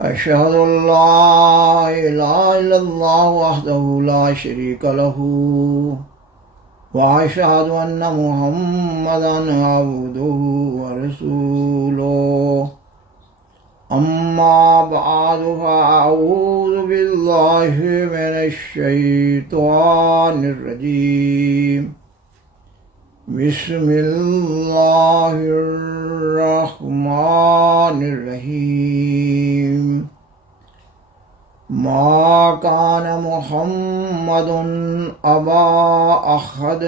أشهد أن لا إله إلا الله وحده لا شريك له وأشهد أن محمدا عبده ورسوله أما بعد فأعوذ بالله من الشيطان الرجيم بسم الله الرحمن الرحيم ما كان محمد أبا أحد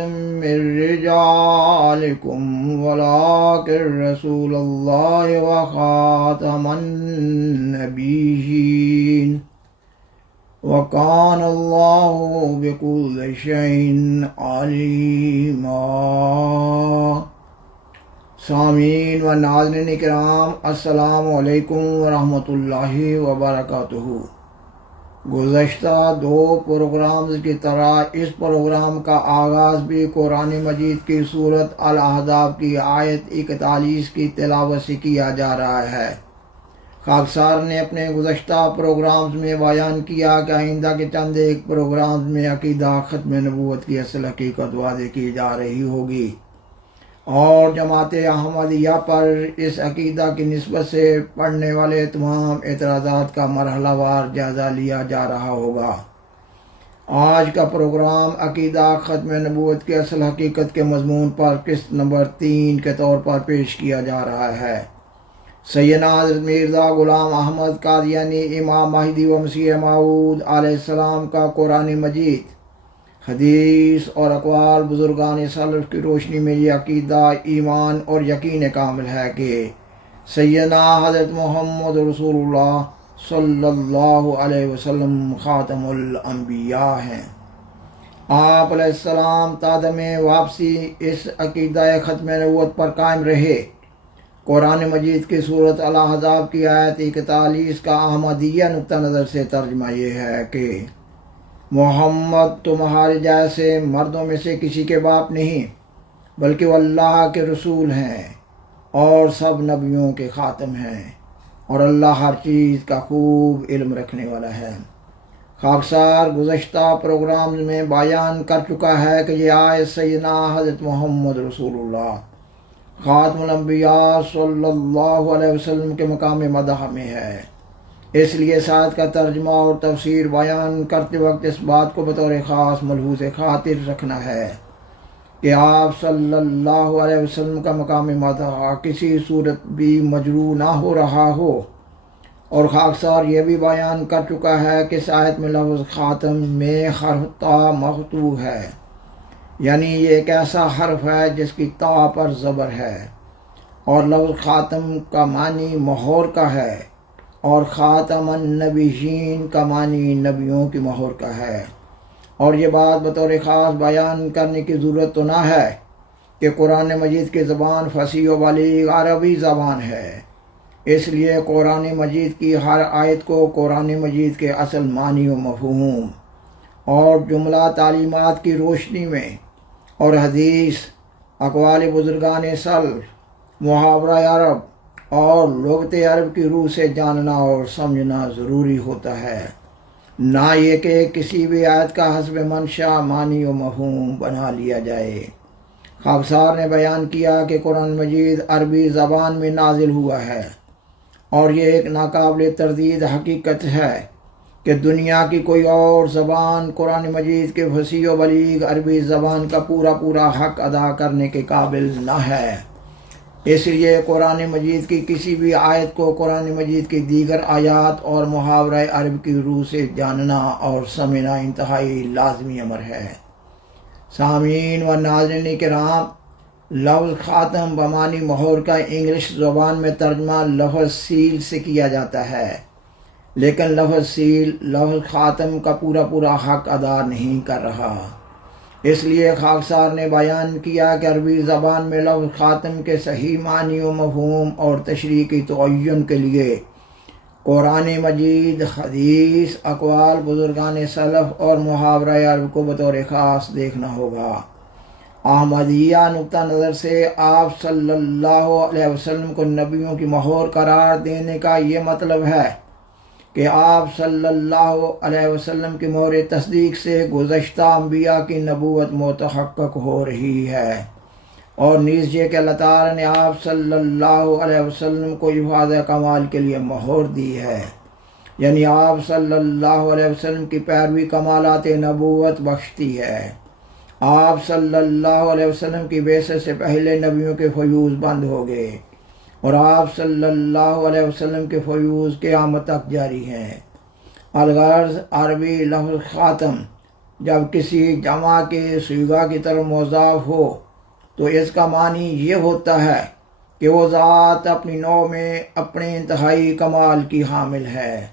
من رجالكم ولكن رسول الله وخاتم النبيين وكان الله بكل شيء عليما۔ سامعین و ناظرین کرام، السلام علیکم ورحمۃ اللہ وبرکاتہ۔ گزشتہ دو پروگرامز کی طرح اس پروگرام کا آغاز بھی قرآن مجید کی سورۃ الاحزاب کی آیت 41 کی تلاوت سے کیا جا رہا ہے۔ خاکسار نے اپنے گزشتہ پروگرامز میں بیان کیا کہ آئندہ کے چند ایک پروگرامز میں عقیدہ ختم نبوت کی اصل حقیقت واضح کی جا رہی ہوگی، اور جماعت احمدیہ پر اس عقیدہ کی نسبت سے پڑھنے والے تمام اعتراضات کا مرحلہ وار جائزہ لیا جا رہا ہوگا۔ آج کا پروگرام عقیدہ ختم نبوت کی اصل حقیقت کے مضمون پر قسط نمبر 3 کے طور پر پیش کیا جا رہا ہے۔ سیدنا حضرت مرزا غلام احمد قادیانی امام مہدی و مسیح موعود علیہ السلام کا قرآن مجید، حدیث اور اقوال بزرگان سلف کی روشنی میں یہ عقیدہ، ایمان اور یقین کامل ہے کہ سیدنا حضرت محمد رسول اللہ صلی اللہ علیہ وسلم خاتم الانبیاء ہیں۔ آپ علیہ السلام تعدم واپسی اس عقیدہ ختم نبوت پر قائم رہے۔ قرآن مجید کی سورۃ الاحزاب کی آیت 41 کا احمدیہ نقطہ نظر سے ترجمہ یہ ہے کہ محمد تمہارے جیسے مردوں میں سے کسی کے باپ نہیں، بلکہ وہ اللہ کے رسول ہیں اور سب نبیوں کے خاتم ہیں، اور اللہ ہر چیز کا خوب علم رکھنے والا ہے۔ خاکسار گزشتہ پروگرام میں بیان کر چکا ہے کہ یہ آیت سیدنا حضرت محمد رسول اللہ خاتم الانبیاء صلی اللہ علیہ وسلم کے مقام مدح میں ہے۔ اس لیے اس آیت کا ترجمہ اور تفسیر بیان کرتے وقت اس بات کو بطور خاص ملحوظ خاطر رکھنا ہے کہ آپ صلی اللہ علیہ وسلم کا مقام مدح کسی صورت بھی مجروح نہ ہو رہا ہو، اور خاکسار یہ بھی بیان کر چکا ہے کہ اس آیت میں لفظ خاتم میں حرف تا مقطوع ہے، یعنی یہ ایک ایسا حرف ہے جس کی تا پر زبر ہے، اور لفظ خاتم کا معنی مہور کا ہے، اور خاتم النبیین کا معنی نبیوں کی مہر کا ہے۔ اور یہ بات بطور خاص بیان کرنے کی ضرورت تو نہ ہے کہ قرآن مجید کی زبان فصیح و بلیغ عربی زبان ہے، اس لیے قرآن مجید کی ہر آیت کو قرآن مجید کے اصل معنی و مفہوم اور جملہ تعلیمات کی روشنی میں اور حدیث، اقوال بزرگان سلف، محاورہ عرب اور لغت عرب کی روح سے جاننا اور سمجھنا ضروری ہوتا ہے، نہ یہ کہ کسی بھی آیت کا حسب منشا معنی و مفہوم بنا لیا جائے۔ خاکسار نے بیان کیا کہ قرآن مجید عربی زبان میں نازل ہوا ہے، اور یہ ایک ناقابل تردید حقیقت ہے کہ دنیا کی کوئی اور زبان قرآن مجید کے فصیح و بلیغ عربی زبان کا پورا حق ادا کرنے کے قابل نہ ہے۔ اس لیے قرآن مجید کی کسی بھی آیت کو قرآن مجید کی دیگر آیات اور محاورہ عرب کی روح سے جاننا اور سمجھنا انتہائی لازمی امر ہے۔ سامعین و ناظرین کرام، لفظ خاتم بمعنی مہر کا انگلش زبان میں ترجمہ لفظ سیل سے کیا جاتا ہے، لیکن لفظ سیل لفظ خاتم کا پورا حق ادا نہیں کر رہا۔ اس لیے خاکسار نے بیان کیا کہ عربی زبان میں لفظ خاتم کے صحیح معنی و مفہوم اور تشریح کی تعین کے لیے قرآن مجید، حدیث، اقوال بزرگان سلف اور محاورہ عرب کو بطور خاص دیکھنا ہوگا۔ احمدیہ نقطہ نظر سے آپ صلی اللہ علیہ وسلم کو نبیوں کی مہر قرار دینے کا یہ مطلب ہے کہ آپ صلی اللہ علیہ وسلم کی مہر تصدیق سے گزشتہ انبیاء کی نبوت متحقق ہو رہی ہے، اور نیز یہ کہ اللہ تعالیٰ نے آپ صلی اللہ علیہ وسلم کو افاظ کمال کے لیے مہر دی ہے، یعنی آپ صلی اللہ علیہ وسلم کی پیروی کمالات نبوت بخشتی ہے۔ آپ صلی اللہ علیہ وسلم کی بعثت سے پہلے نبیوں کے فیوز بند ہو گئے، اور آپ صلی اللہ علیہ وسلم کے فیوز قیامت تک جاری ہیں۔ الغرض عربی لفظ خاتم جب کسی جمع کے صیغہ کی طرف مضاف ہو تو اس کا معنی یہ ہوتا ہے کہ وہ ذات اپنی نوع میں اپنے انتہائی کمال کی حامل ہے۔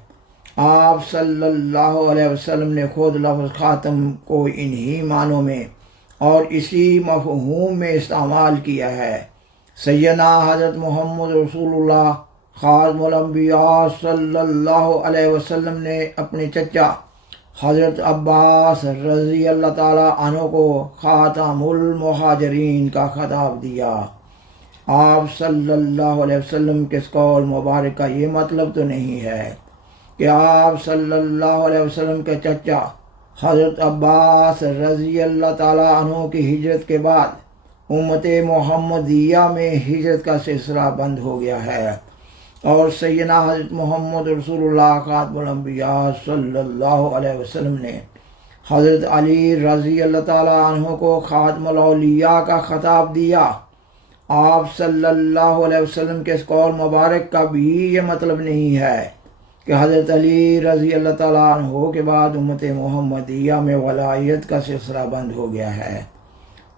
آپ صلی اللہ علیہ وسلم نے خود لفظ خاتم کو انہی معنوں میں اور اسی مفہوم میں استعمال کیا ہے۔ سیدنا حضرت محمد رسول اللہ خاتم الانبیاء صلی اللہ علیہ وسلم نے اپنے چچا حضرت عباس رضی اللہ تعالیٰ عنہ کو خاتم المہاجرین کا خطاب دیا۔ آپ صلی اللہ علیہ وسلم کے اس قول مبارک کا یہ مطلب تو نہیں ہے کہ آپ صلی اللہ علیہ وسلم کے چچا حضرت عباس رضی اللہ تعالیٰ عنہ کی ہجرت کے بعد امت محمدیہ میں ہجرت کا سلسلہ بند ہو گیا ہے، اور سیدنا حضرت محمد رسول اللہ خاتم الانبیاء صلی اللہ علیہ وسلم نے حضرت علی رضی اللہ تعالیٰ عنہ کو خاتم الاولیاء کا خطاب دیا۔ آپ صلی اللہ علیہ وسلم کے اس قول مبارک کا بھی یہ مطلب نہیں ہے کہ حضرت علی رضی اللہ تعالیٰ عنہ کے بعد امت محمدیہ میں ولایت کا سلسلہ بند ہو گیا ہے۔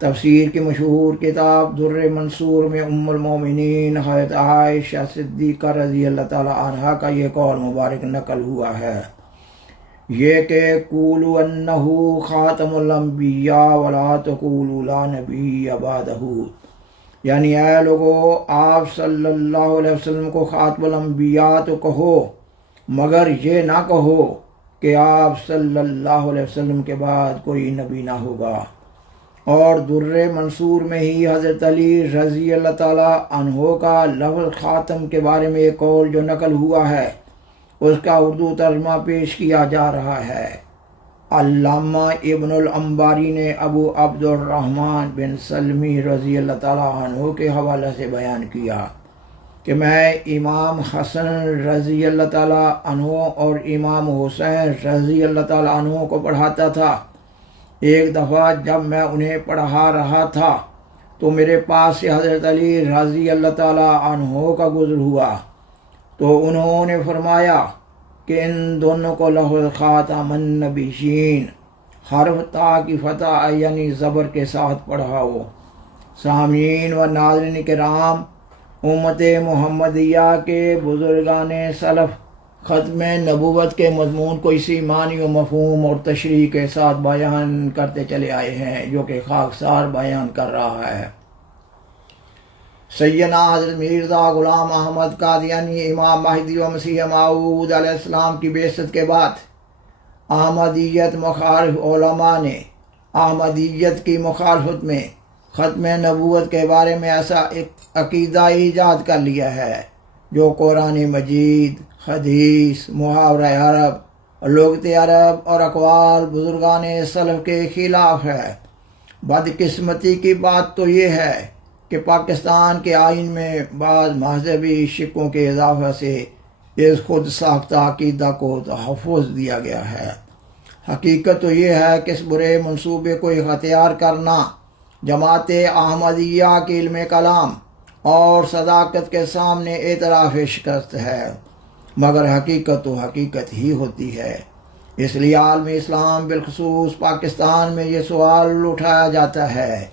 تفسیر کی مشہور کتاب در منصور میں ام المومنین حضرت عائشہ صدیقہ رضی اللہ تعالیٰ عنہا کا یہ قول مبارک نقل ہوا ہے، یہ کہ قولوا انہ خاتم الانبیاء ولا تقولوا لا نبی بعدہ، یعنی اے لوگو آپ صلی اللہ علیہ وسلم کو خاتم الانبیاء تو کہو، مگر یہ نہ کہو کہ آپ صلی اللہ علیہ وسلم کے بعد کوئی نبی نہ ہوگا۔ اور در منصور میں ہی حضرت علی رضی اللہ تعالیٰ عنہ کا لفظ خاتم کے بارے میں ایک قول جو نقل ہوا ہے اس کا اردو ترجمہ پیش کیا جا رہا ہے۔ علامہ ابن الانباری نے ابو عبد الرحمن بن سلمی رضی اللہ تعالیٰ عنہ کے حوالے سے بیان کیا کہ میں امام حسن رضی اللہ تعالیٰ عنہ اور امام حسین رضی اللہ تعالیٰ عنہ کو پڑھاتا تھا۔ ایک دفعہ جب میں انہیں پڑھا رہا تھا تو میرے پاس سے حضرت علی رضی اللہ تعالیٰ عنہ کا گزر ہوا، تو انہوں نے فرمایا کہ ان دونوں کو لفظ خاتم النبیین حرف تا کی فتح یعنی زبر کے ساتھ پڑھاؤ۔ سامعین و ناظرین کرام، امت محمدیہ کے بزرگان سلف ختم نبوت کے مضمون کو اسی معنی و مفہوم اور تشریح کے ساتھ بیان کرتے چلے آئے ہیں جو کہ خاکسار بیان کر رہا ہے۔ سیدنا حضرت مرزا غلام احمد قادیانی امام مہدی و مسیح موعود علیہ السلام کی بعثت کے بعد احمدیت مخالف علماء نے احمدیت کی مخالفت میں ختم نبوت کے بارے میں ایسا ایک عقیدہ ایجاد کر لیا ہے جو قرآن مجید، حدیث، محاورہ عرب، لغت عرب اور اقوال بزرگان سلف کے خلاف ہے۔ بدقسمتی کی بات تو یہ ہے کہ پاکستان کے آئین میں بعض مذہبی شکوں کے اضافہ سے اس خود ساختہ عقیدہ کو تحفظ دیا گیا ہے۔ حقیقت تو یہ ہے کہ اس برے منصوبے کو اختیار کرنا جماعت احمدیہ کے علم کلام اور صداقت کے سامنے اعتراف شکست ہے، مگر حقیقت تو حقیقت ہی ہوتی ہے۔ اس لیے عالم اسلام بالخصوص پاکستان میں یہ سوال اٹھایا جاتا ہے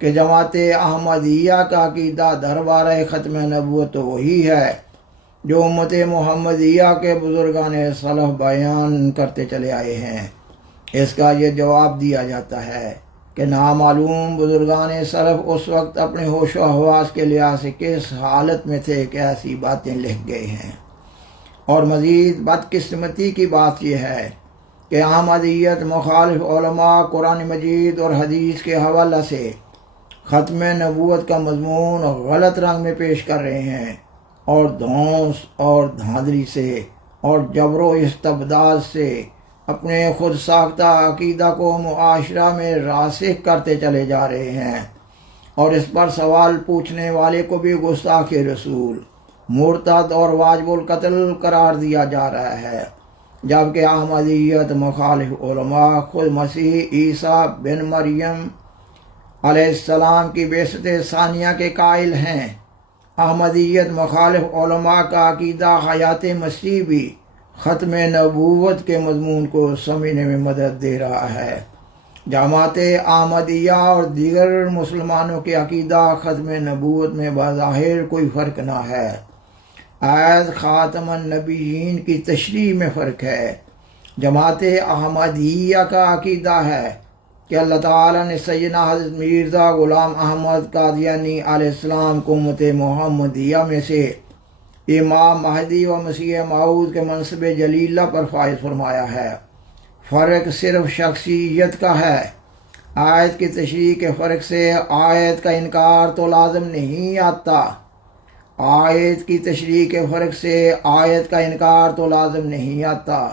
کہ جماعت احمدیہ کا عقیدہ دربار ختم نبوت تو وہی ہے جو امت محمدیہ کے بزرگان سلف بیان کرتے چلے آئے ہیں۔ اس کا یہ جواب دیا جاتا ہے کہ نامعلوم بزرگان سلف اس وقت اپنے ہوش و حواس کے لحاظ سے کس حالت میں تھے کہ ایسی باتیں لکھ گئے ہیں۔ اور مزید بدقسمتی کی بات یہ ہے کہ احمدیت مخالف علماء قرآن مجید اور حدیث کے حوالہ سے ختم نبوت کا مضمون غلط رنگ میں پیش کر رہے ہیں اور دھونس اور دھاندلی سے اور جبر و استبداد سے اپنے خود ساختہ عقیدہ کو معاشرہ میں راسخ کرتے چلے جا رہے ہیں، اور اس پر سوال پوچھنے والے کو بھی گستاخ رسول، مرتد اور واجب القتل قرار دیا جا رہا ہے، جبکہ احمدیت مخالف علماء خود مسیح عیسیٰ بن مریم علیہ السلام کی بعثت ثانیہ کے قائل ہیں۔ احمدیت مخالف علماء کا عقیدہ حیات مسیح بھی ختم نبوت کے مضمون کو سمجھنے میں مدد دے رہا ہے۔ جماعت احمدیہ اور دیگر مسلمانوں کے عقیدہ ختم نبوت میں بظاہر کوئی فرق نہ ہے، عید خاتم النبیین کی تشریح میں فرق ہے۔ جماعت احمدیہ کا عقیدہ ہے کہ اللہ تعالیٰ نے سیدنا حضرت مرزا غلام احمد قادیانی علیہ السلام کو امت محمدیہ میں سے امام مہدی و مسیح موعود کے منصب جلیلہ پر فائز فرمایا ہے۔ فرق صرف شخصیت کا ہے۔ آیت کی تشریح کے فرق سے آیت کا انکار تو لازم نہیں آتا، آیت کی تشریح کے فرق سے آیت کا انکار تو لازم نہیں آتا،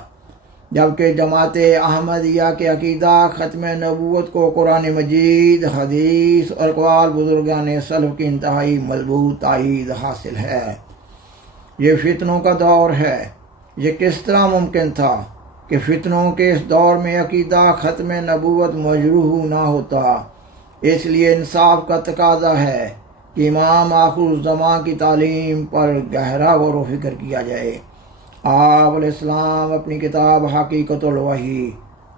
جبکہ جماعت احمدیہ کے عقیدہ ختم نبوت کو قرآن مجید، حدیث اور اقوال بزرگان سلف کی انتہائی مضبوط تائید حاصل ہے۔ یہ فتنوں کا دور ہے۔ یہ کس طرح ممکن تھا کہ فتنوں کے اس دور میں عقیدہ ختم نبوت مجروح نہ ہوتا؟ اس لیے انصاف کا تقاضا ہے کہ امام آخر الزمان کی تعلیم پر گہرا غور و فکر کیا جائے۔ آپ علیہ السلام اپنی کتاب حقیقت الوحی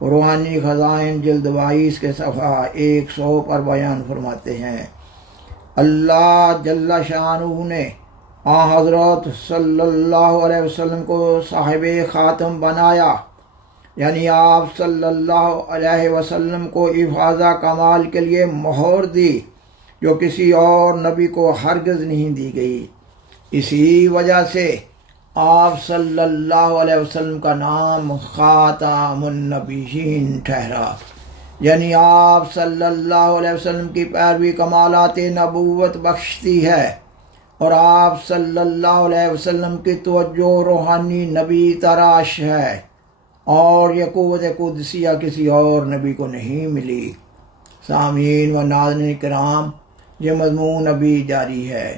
روحانی خزائن جلد 22 کے صفحہ 100 پر بیان فرماتے ہیں، اللہ جل شانہ نے حضرت صلی اللہ علیہ وسلم کو صاحب خاتم بنایا، یعنی آپ صلی اللہ علیہ وسلم کو افاضہ کمال کے لیے مہر دی جو کسی اور نبی کو ہرگز نہیں دی گئی۔ اسی وجہ سے آپ صلی اللہ علیہ وسلم کا نام خاتم النبیین ٹھہرا، یعنی آپ صلی اللہ علیہ وسلم کی پیروی کمالات نبوت بخشتی ہے، اور آپ صلی اللہ علیہ وسلم کی توجہ روحانی نبی تراش ہے، اور یہ قوت قدسیہ کسی اور نبی کو نہیں ملی۔ سامعین و ناظرین کرام، یہ مضمون ابھی جاری ہے۔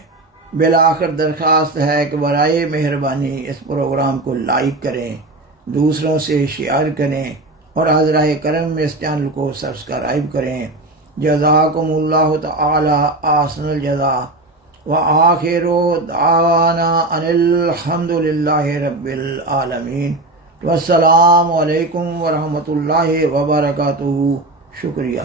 بالآخر درخواست ہے کہ برائے مہربانی اس پروگرام کو لائک کریں، دوسروں سے شیئر کریں، اور حضرہ کرم میں اس چینل کو سبسکرائب کریں۔ جزاکم اللہ تعالی احسن الجزا، وآخر دعوانا ان الحمد للہ رب العالمین، والسلام علیکم ورحمۃ اللہ وبرکاتہ۔ شکریہ۔